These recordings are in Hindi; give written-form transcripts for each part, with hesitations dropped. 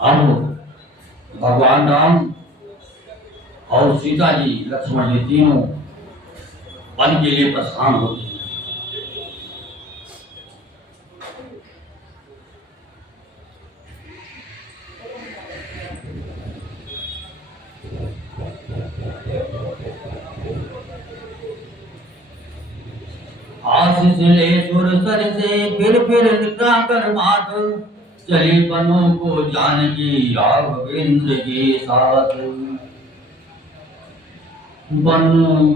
अब भगवान राम और सीता जी, लक्ष्मण जी तीनों वन के लिए प्रस्थान होते हैं। आशीष ले सुर सर से फिर निकला कर मात, चली बनों को जानकी राघवेंद्र के साथ। वन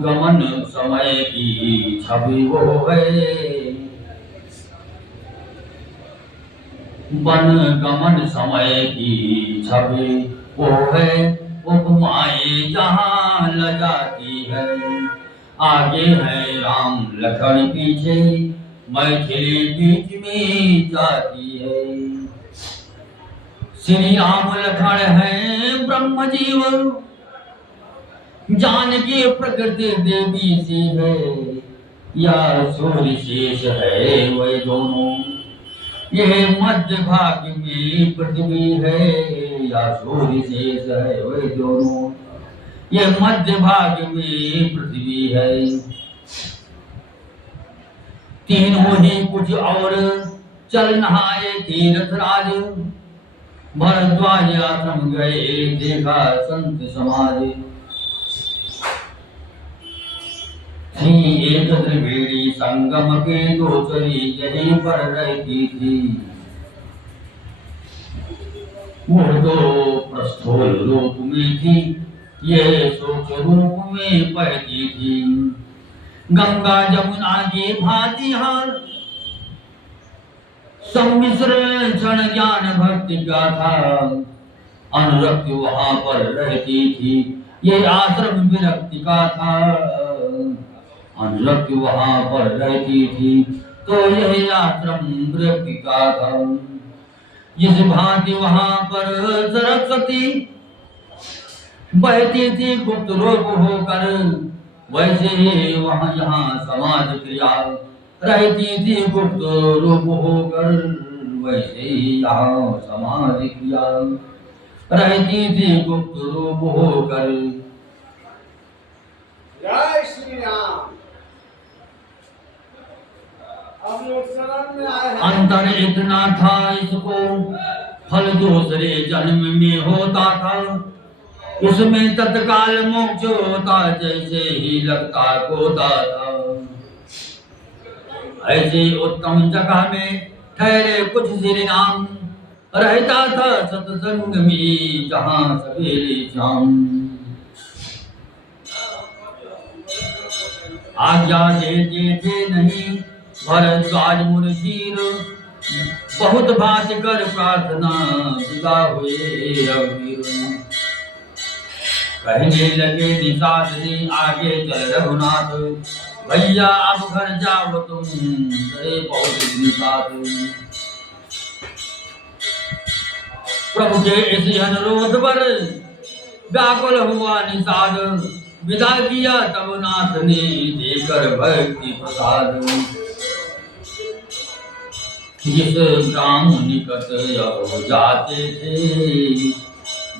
गमन समय की छवि वो है, वन गमन समय की छवि वो है, उपमाएं जहां ल जाती है। आगे है राम लखन पीछे, मैथिली बीच में जाती है। श्री राम लखन है ब्रह्म जीव, जानकी प्रकृति देवी सी है। या सूर्य शेष है वे दोनों, ये मध्य भाग में पृथ्वी है। या सूर्य शेष है वे दोनों, ये मध्य भाग में पृथ्वी है। तीनों ही कुछ और चल नहाए तीर्थ राज, भरद्वाज आश्रम गए देखा संत समाज। एक त्रिवेणी संगम के दोसरी यहीं पर रहती थी। वो तो प्रस्थोल रूप में थी, ये सोच रूप में बहती थी। गंगा जमुना की भांति हार, सम्मिश्र क्षण ज्ञान भक्ति का था। अनुरक्ति वहां पर रहती थी, ये आश्रम विरक्ति का था। अनुरक्ति वहां पर रहती थी, तो यह आश्रम विरक्ति का था। जिस भांति वहां पर सरस्वती बहती थी गुप्त रूप होकर, वैसे ही वहां यहाँ समाज क्रिया रहती थी गुप्त रूप होकर। वैसे ही यहाँ समाज क्रिया रहती थी गुप्त रूप होकर। जय श्री राम। अब लोग शरण में आए हैं। अंतर इतना था इसको, फल दूसरे जन्म में होता था। उसमें तत्काल मोक्ष होता, जैसे ही लगता होता था। ऐसे उत्तम जगह में ठहरे कुछ श्री राम, रहता था सत्संग में जहां सवेरे शाम। आज्ञा देते थे नहीं भरद्वाज मुनीर, बहुत बात कर प्रार्थना विदा हुए रघुवीर। कहने लगे निषाद ने आगे चल रघुनाथ, भैया अब घर जाओ तुम गए बहुत निषाद। प्रभु के इस अनुरोध पर व्याकुल हुआ निषाद, विदा किया तब नाथ ने देकर भक्ति प्रसाद। जिस ग्राम निकट अब जाते थे,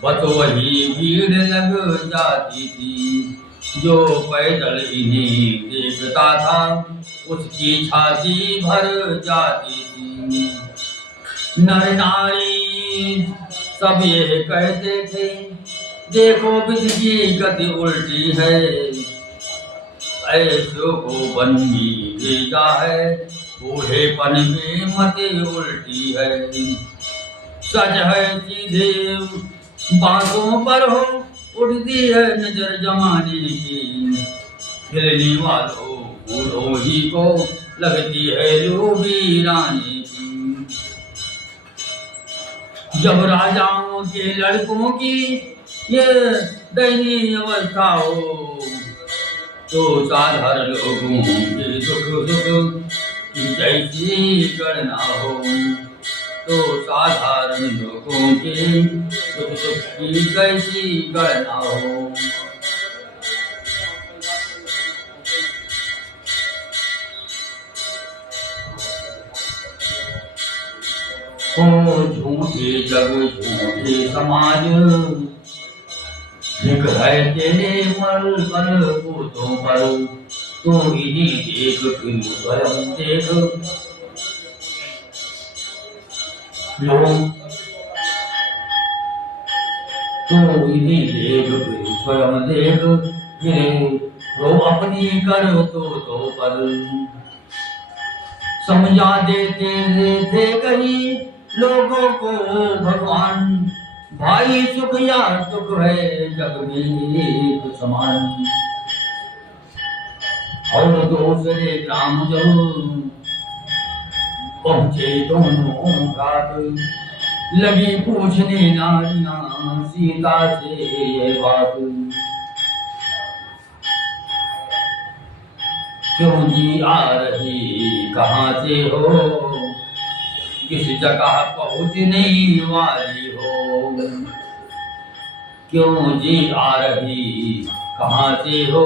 बस वही भीड़ लग जाती थी। जो पैदल इन्हें देखता था, उसकी छाती भर जाती थी। नर नारी सब ये कहते थे, देखो विधि की गति उल्टी है। ऐसो को बन्ही भेजा है, बूढ़ेपन में मते उल्टी है। सच है सीधे बातों पर हो, उड़ती है नजर जमाने की। हिलने वालों बूढ़ों ही को लगती है रूबी रानी की। जब राजाओं के लड़कों की ये दयनीय अवस्था हो, तो साधारण लोगों के दुख सुख की जैसी गणना हो। तो साधारण लोगों के दुख सुख की कैसी गणना हो। ओ झूठे जग झूठे समाज, एक है तेरे मल बल बूतों पर, तू इन्हीं देख फिर स्वयं देख। लोग तू इन्हीं देख फिर स्वयं देख, फिर रो अपनी कर तो पर। समझा देते थे कहीं लोगों को भगवान, भाई सुख या दुख है जग में एक समान। और दूसरे ग्राम जब पहुंचे दोनों घाट, लगी पूछने नारियां सीता से ये बात। क्यों जी आ रही कहाँ से हो, किस जगह पहुँचने वाली हो। क्यों जी आ रही कहाँ से हो,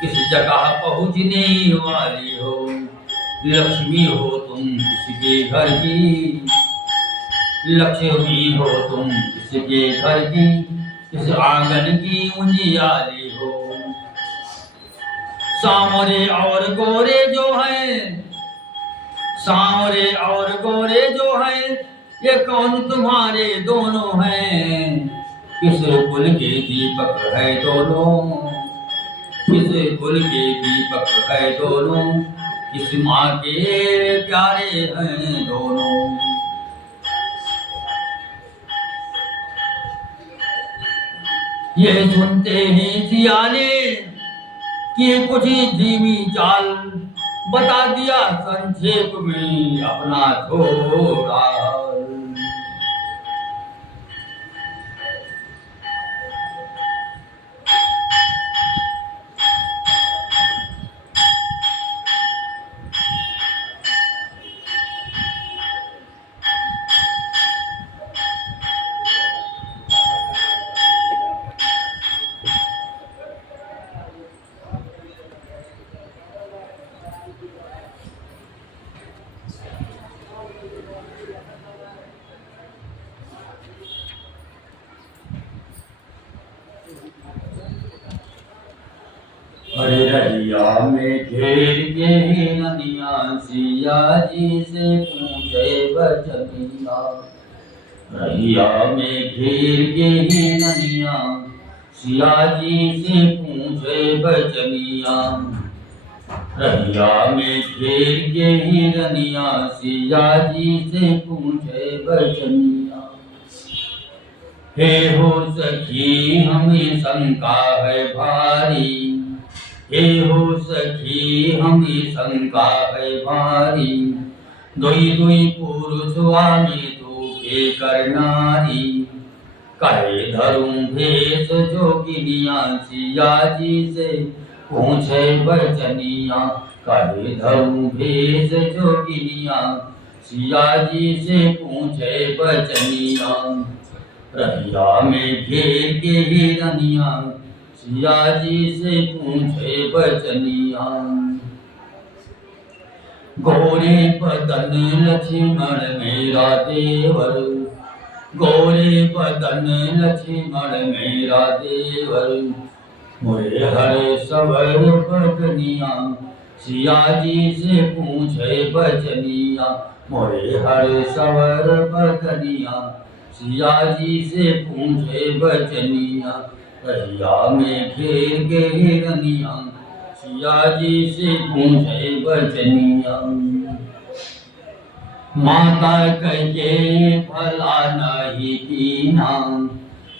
किस जगह पहुँचने वाली हो। लक्ष्मी हो तुम किसके घर की, लक्ष्मी हो तुम किसके घर की, किस आंगन की उजियाली हो। सांवरे और गोरे जो हैं, सांवरे और गोरे जो हैं, ये कौन तुम्हारे दोनों हैं। किस कुल के दीपक है दोनों, किस कुल के दीपक है दोनों, किस माँ के प्यारे हैं दोनों। ये सुनते ही सिया ने कि कुछ धीमी चाल, बता दिया संक्षेप में अपना थोड़ा। अरे रहिया में घेर के ही नदिया, सिया जी से पूछे बचनिया। रहिया में घेर के ही नदिया, सिया जी से पूछे बचनिया। रहिया में घेर के ही नदिया, सिया जी से पूछे बचनिया। हे हो सखी हमें शंका है भारी, हे हो सखी हमें शंका है भारी। दुई दुई पुरुष स्वामी तू के करनारी, कहे धरूं भेष जोगिनिया, सिया जी से पूछे बचनिया। कहे धरूं भेष जोगिनिया, सिया जी से पूछे बचनिया। रहिया में घेर के हिरनिया, सिया जी से पूछे बचनिया। गोरे बदन लक्ष्मण मेरा देवर, गोरे बदन लक्ष्मण मेरा देवर। मोरे हर सवर बदनिया, सिया जी से पूछे बचनिया। मोरे हर सवर बदनिया, सिया जी से पूछे बचनिया। रहिया में घेर के हिरनिया, सिया जी से पूछे बचनिया। माता कहे भला नहीं कीना,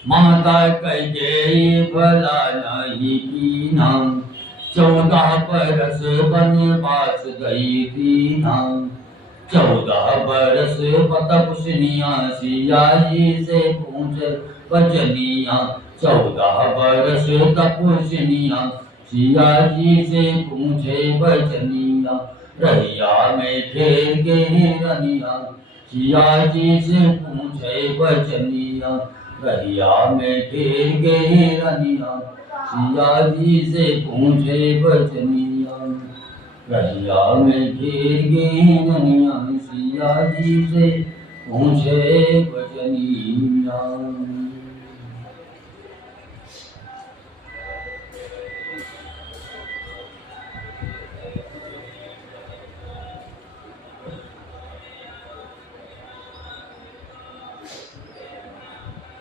माता कहे भला नहीं कीना। 14 बरस वनवास गई दीना, 14 बरस तपस्निया, सिया जी से पूछे बचनिया। 14 बरस तपस्निया, सिया जी से पूछे बचनिया। रहिया में घेर के हिरनिया, सिया जी से पूछे बचनिया। रहिया में घेर के हिरनिया, सिया जी से पूछे बचनिया। रहिया में घेर के हिरनिया, सिया जी से ऊंचे बजनिया।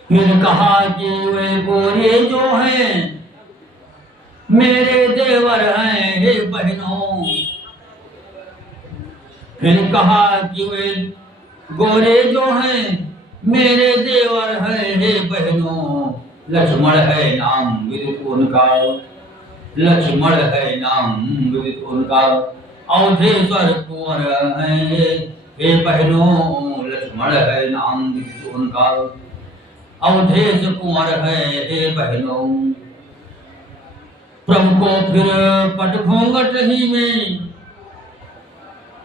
फिर कहा कि वे गोरे जो हैं मेरे देवर हैं हे बहनों। फिर कहा कि वे गोरे जो हैं मेरे देवर हैं हे बहनों। लक्ष्मण है नाम विदित उनका, लक्ष्मण है नाम विदित उनका। अवधेश्वर कुंवर हैं हे बहनों, लक्ष्मण है नाम विदित उनका। अवधेश कुंवर है हे बहनों। प्रभु को फिर पट घूंघट ही में,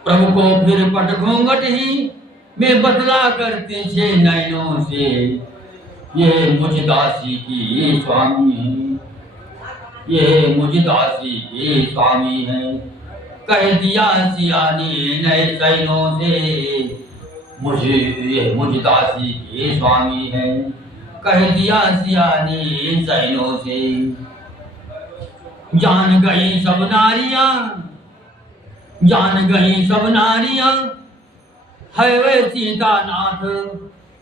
प्रभु को फिर पट घूंघट ही में बदला करते छे नैनों से। ये मुझ दासी की स्वामी है, ये मुझ दासी के स्वामी है। कह दिया सिया ने नए सैनों से, मुझे ये मुझ दासी के स्वामी है। कह दिया सिया ने सैनों से। जान गई सब नारियां, जान गई सब नारियां है वे सीतानाथ।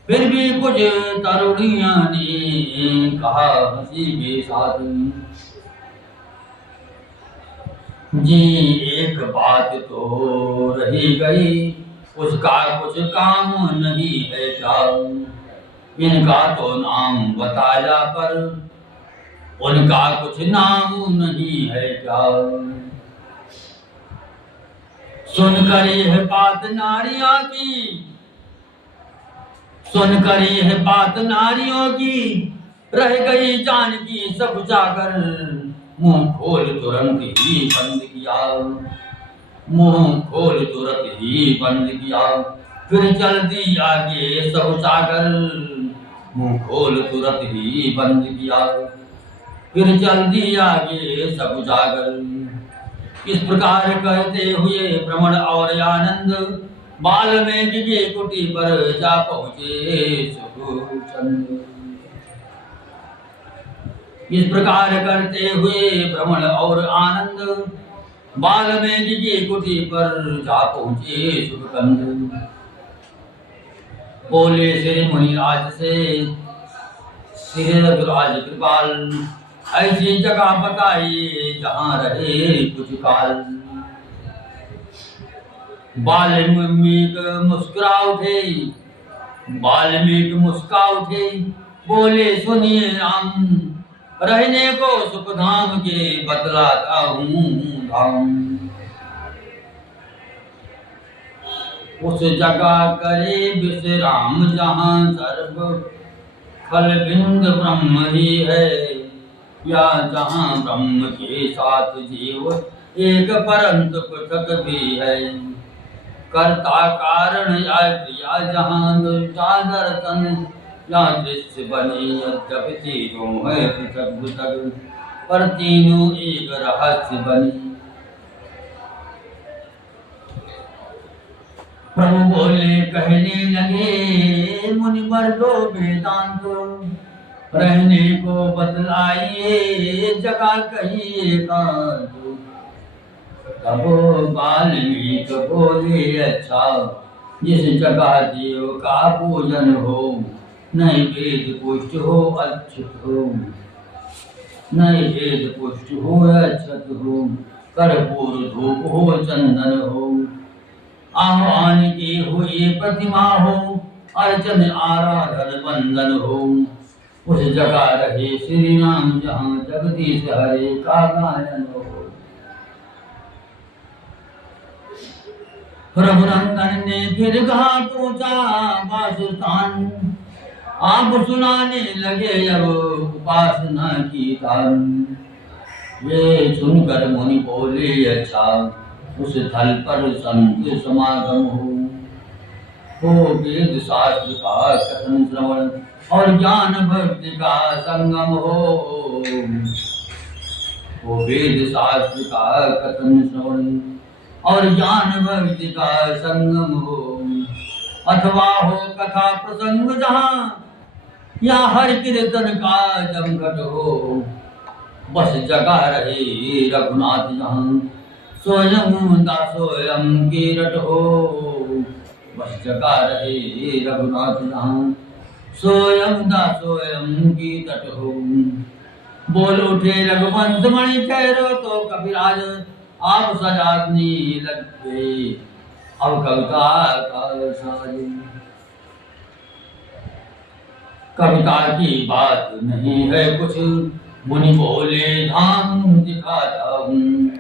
फिर भी कुछ तरुणियां ने कहा हंसी के साथ, जी एक बात तो रही गई, उसका कुछ काम नहीं है क्या। इनका तो नाम बताया पर उनका कुछ नाम नहीं है क्या। सुनकर यह बात नारियों की, सुनकर यह बात नारियों की रह गई जानकी सब जाकर। मुंह खोल तुरंत ही बंद किया, मुंह खोल तुरंत ही बंद किया। फिर चल दी आगे सब जाकर, मुंह खोल तुरंत ही बंद किया। फिर चल दी आगे सब जागर। इस प्रकार कहते हुए भ्रमण और आनंद वाल्मीकि की कुटी पर जा पहुंचे सुखचंद। इस प्रकार करते हुए भ्रमण और आनंद वाल्मीकि की कुटी पर जा पहुंचे सुखचंद। बोले श्री मुनिराज से, श्री रघुराज कृपाल ऐसी जगह बताइए जहां रहे कुछ काल। वाल्मीकि मुस्कुरा उठे, वाल्मीकि मुस्कुरा उठे, बोले सुनिए राम, रहने को सुख धाम के बतलाता हूँ धाम। उस जगह करे विश्राम जहाँ सर्व फल बिंद ब्रह्म ही है, या जहाँ ब्रह्म के साथ जीव एक परंतु पृथक भी है। कर्ता कारण या क्रिया जहाँ दृष्टा दर्शन या दृश्य बने, यद्यपि तीनों है पृथक पृथक पर तीनों एक रहस्य बने। प्रभु बोले कहने लगे मुनिवर दो वेदांत, रहने को बतलाइए जगह कहिए एकांत। तब वाल्मीकि बोले अच्छा, जिस जगह देव का पूजन हो, नहीं वेद पुष्ट हो अक्षत हो, नहीं वेद पुष्ट हो अक्षत हो, कर्पूर धूप हो चंदन हो, आह्वान की हुई प्रतिमा हो, अर्चन आराधन बंदन हो। उस जगह रहे श्री राम जहाँ जगदीश हरे का गायन हो। रघुनंदन ने फिर कहा पूछा वासुस्थान, आप सुनाने लगे अब उपासना की तान। ये सुनकर मुनि बोले अच्छा, उस थल पर संत समागम हो वेद शास्त्र का कथन श्रवण और ज्ञान भक्ति का संगम हो। वेद शास्त्र का कथन श्रवण और ज्ञान भक्ति का संगम हो। अथवा हो कथा प्रसंग जहाँ, या हर कीर्तन का जमघट हो, बस जगा रहे रघुनाथ जहाँ, स्वयं दासोयम की रट हो, बस जगा रहे रघुनाथ जहाँ, सोयम दासोयम की तट हो। बोल उठे रघुवंश मणि ठहरो तो कपिराज, आप सजाने लग गए अब कविता का साज। कविता की बात नहीं है कुछ, मुनि बोले धाम दिखाता हूँ।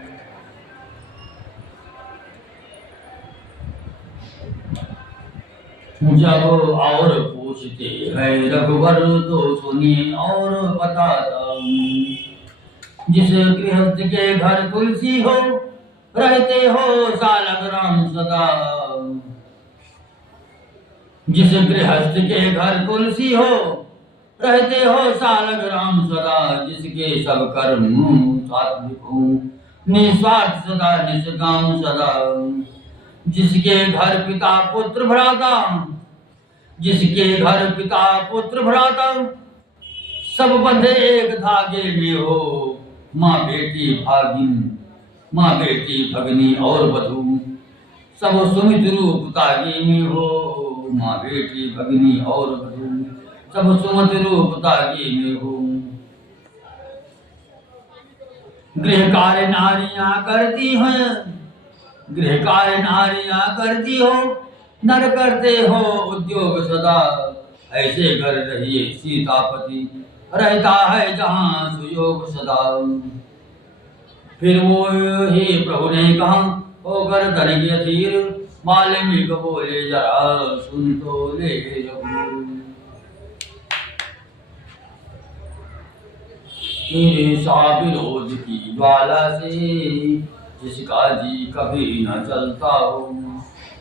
जब और पूछते हैं रघुवर तो सुनिए और बताता हूँ। जिस गृहस्थ के घर तुलसी हो, रहते हो सालक राम सदा। जिस गृहस्थ के घर तुलसी हो, रहते हो सालक राम सदा। जिसके सब कर्म सात्विक हो, निस्वार्थ सदा निष्काम सदा। जिसके घर पिता पुत्र भ्राता, जिसके घर पिता पुत्र भ्राता, सब बंधे एक धागे में हो। माँ बेटी भागिन, माँ बेटी भगनी और बधू, सब सुमित रूप तागे में हो। माँ बेटी भगनी और बधू, सब सुमित रूप तागे में हो। गृह कार्य नारियां करती हैं, गृह कार्य नारियां करती हो, नर करते हो उद्योग सदा। ऐसे घर रहिए सीतापति, रहता है जहाँ सुयोग सदा। फिर वो ही प्रभु ने कहा होकर धन के अधीर, वाल्मीकि बोले जरा सुन तो ले रघुवीर। ईर्षा विरोध की ज्वाला से, जिसका जी कभी न चलता हो।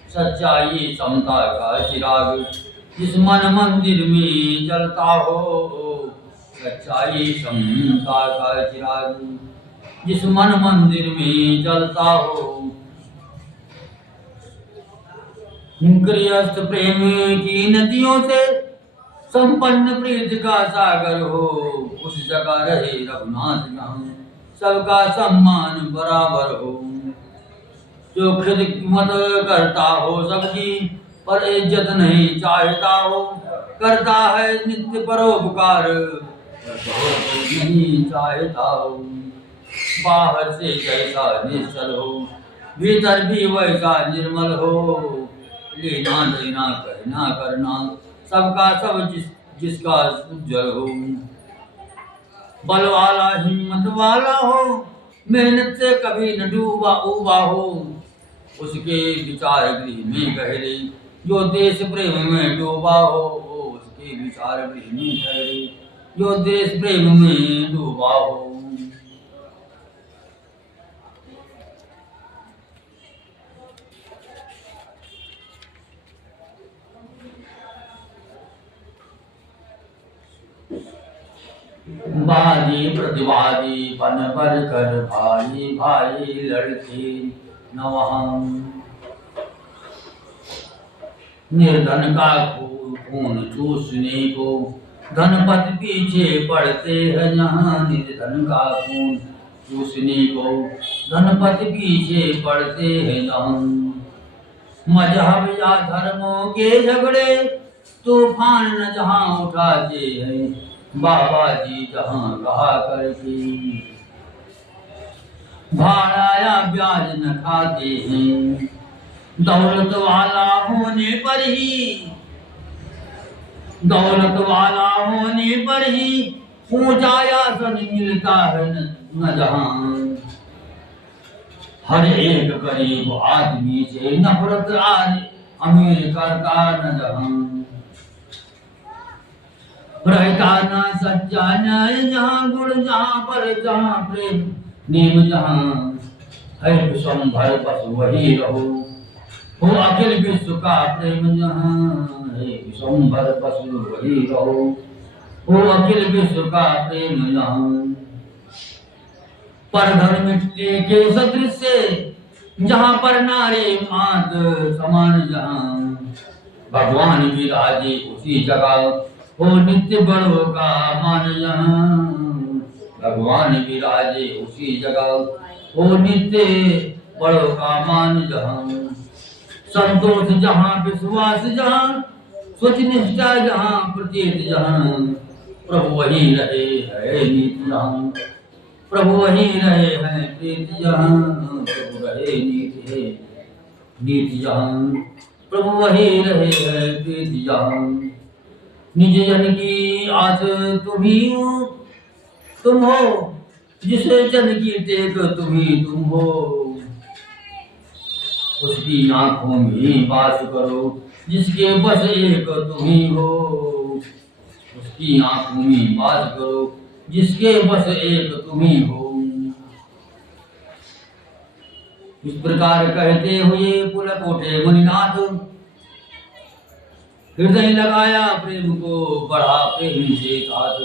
सच्चाई समता का चिराग, जिस मन मंदिर में जलता हो। सच्चाई समता का चिराग, जिस मन मंदिर में जलता हो। गृहस्थ प्रेम की नदियों से, संपन्न प्रीत का सागर हो। उस जगह रहे रघुनाथ जहाँ, सबका सम्मान बराबर हो। जो खिदमत करता हो सबकी, पर इज्जत नहीं चाहता हो। करता है नित्य परोपकार, पर बहुत नहीं चाहता हो। बाहर से जैसा निश्चल हो, भीतर भी वैसा निर्मल हो। लेना देना कहना करना, सबका सब जिसका उज्जवल हो। बल वाला हिम्मत वाला हो, मेहनत से कभी न डूबा उबा हो। उसके विचार गृह में गहरे, जो देश प्रेम में डूबा हो। उसके विचार गृह में गहरे, जो देश प्रेम में डूबा हो। वादी प्रतिवादी बन बर कर, भाई भाई लड़के न वहाँ। निर्धन का खून चूसने को, धनपति पीछे पड़ते हैं यहाँ। निर्धन का खून चूसने को, धनपति पीछे पड़ते हैं यहाँ। मजहब या धर्मों के झगड़े, तूफान न जहाँ उठाते हैं। बाबा जी जहाँ कहा करके, भाड़ा या ब्याज न खाते हैं। दौलत वाला होने पर ही, दौलत वाला होने पर ही ऊंचा आसन मिलता है न जहाँ। हर एक गरीब आदमी से नफरत आज अमीर करता न जहाँ। रहता ना सच्चा न्याय जहाँ, गुण जहाँ पर जहाँ प्रेम नेम जहाँ। है विश्वंभर बस वही रहो, हो अखिल विश्व का प्रेम जहाँ। है विश्वंभर बस वही रहो, हो अखिल विश्व का प्रेम जहाँ। पर धर्म मिट्टी के सदृश से, जहाँ पर नारी मात समान जहाँ। भगवान विराजे उसी जगह हो नित्य बड़ों का मान यहाँ। भगवान विराजे उसी जगह हो नित्य बड़ों का मान जहाँ। संतोष जहाँ विश्वास जहाँ सोच निष्ठा जहाँ प्रतीत जहाँ। प्रभु वही रहे है नित्य जहाँ। प्रभु वही रहे हैं प्रीत जहाँ। प्रभु रहे नित्य है नित्य जहाँ। प्रभु वही रहे है प्रीत जहाँ। निज जन की आस तुम हो जिसे जन की टेक तुम हो। उसकी आंखों में वास करो जिसके बस एक तुम ही हो। उसकी आंखों में वास करो जिसके बस एक तुम ही हो। इस प्रकार कहते हुए पुलक उठे मुनिनाथ। हृदय लगाया प्रेम को बढ़ा प्रेम से साथ।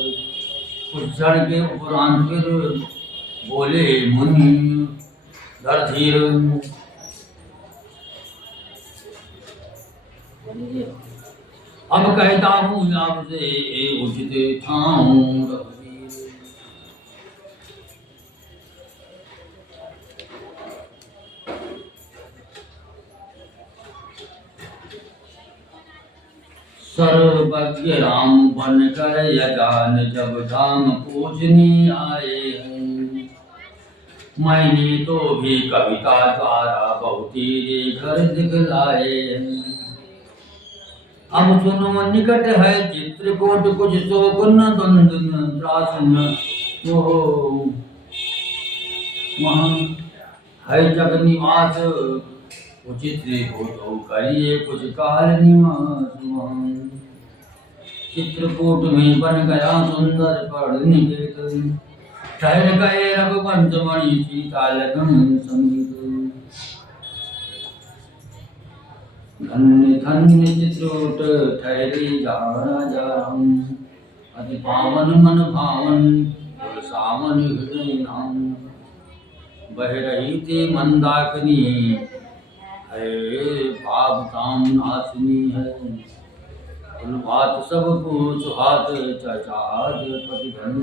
कुछ क्षण के उपरांत फिर बोले मुनि धर धीर। अब कहता हूँ आपसे उचित ठाऊं रघुवीर। सर्वज्ञ राम बन कर यजान जब धाम पूजनी आए हैं। मैंने तो भी कविता द्वारा बहुती घर दिखलाए हैं। अब सुनो निकट है चित्रकूट कुछ शोक न द्वंद न त्रास न वो। वहाँ है जग निवास उचित हो तो करिए कुछ काल निवास वहाँ। चित्रकूट में बन गया सुंदर पढ़ निकेतन। ठहर गए रघुवंश मणि सीता लगन संगीत। धन्य धन्य चित्रकूट ठहरे जाना जाम। अति पावन मन भावन सावन हृदय नाम। बह रही थी मंदाकिनी है पाप काम नाशनी है। बात सबको सुहात चचाज प्रतिधन।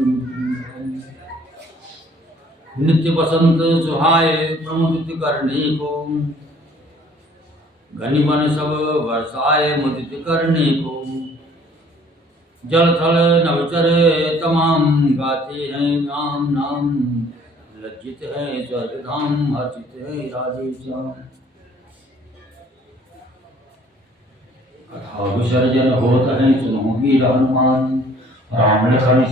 नित्य बसंत सुहाए प्रमुदित करने को। घनी मन सब वर्षाए मुदित करने को। जल थल नवचर तमाम गाते हैं नाम नाम। लज्जित है स्वर्ग धाम हर्षित है राधे श्याम। कथा विसर्जन होता है सुनो वीर हनुमान। राम लखन